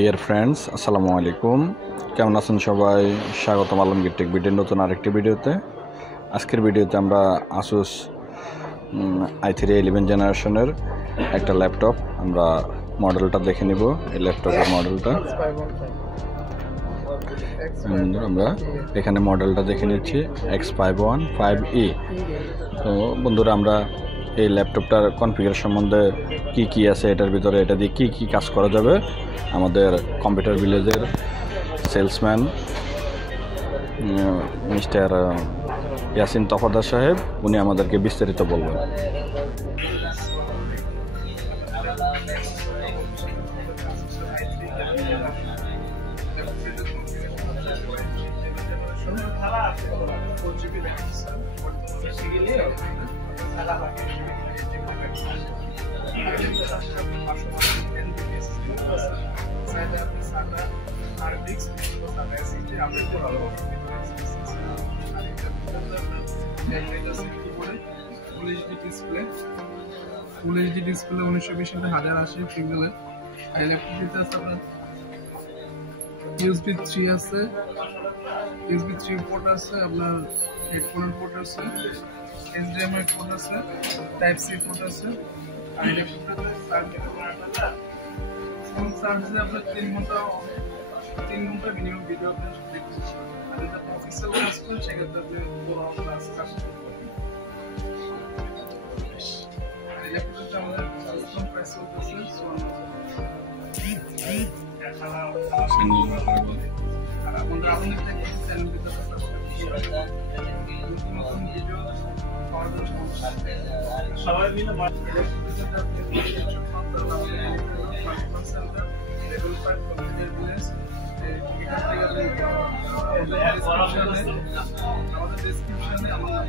Dear friends, আসসালামু আলাইকুম। কেমন আছেন সবাই? স্বাগতম আলমগীর টেক ভিডিওর নতুন আরেকটি ভিডিওতে। আজকের ভিডিওতে আমরা আসুস i3 11 জেনারেশনের একটা ল্যাপটপ আমরা মডেলটা দেখে নিব। এই ল্যাপটপের মডেলটা আমরা এখানে মডেলটা দেখে নিচ্ছি X515E। তো বন্ধুরা, আমরা এই ল্যাপটপটার কনফিগারেশন সম্বন্ধে কি আছে এটার ভিতরে, এটা দিয়ে কি কাজ করা যাবে, আমাদের কম্পিউটার ভিলেজের সেলসম্যান মিস্টার ইয়াসিন তফাদার সাহেব উনি আমাদেরকে বিস্তারিত বলবেন। ফুল এইচডি ডিসপ্লে 1920 সালে 1080 পিক্সেলের। এই ল্যাপটপটিতে আছে আপনার USB 3 আছে, USB 3 পোর্ট আছে, আপনার হেডফোনের পোর্ট আছে, HDMI পোর্ট আছে, টাইপ সি পোর্ট আছে। আর এই ল্যাপটপটাতে ফুল চার্জে আপনার 3 ঘন্টা মিনিমাম ভিডিও আপনি দেখতে পারবেন। আর যদি আপনি অফিসিয়াল কাজ করেন সেক্ষেত্রে আপনি পুরো ক্লাস কাজ করতে পারবেন। ল্যাপটপটা আমাদের কাস্টম প্রাইস চলতেছে 54,000। আর আমাদের চ্যানেল ভিতরে নতুন ভিডিও পাওয়ার জন্য সবাই মিলে লেভেল 5 কম্পিউটার ভিলেজ আমাদের ডেসক্রিপশনে আমাদের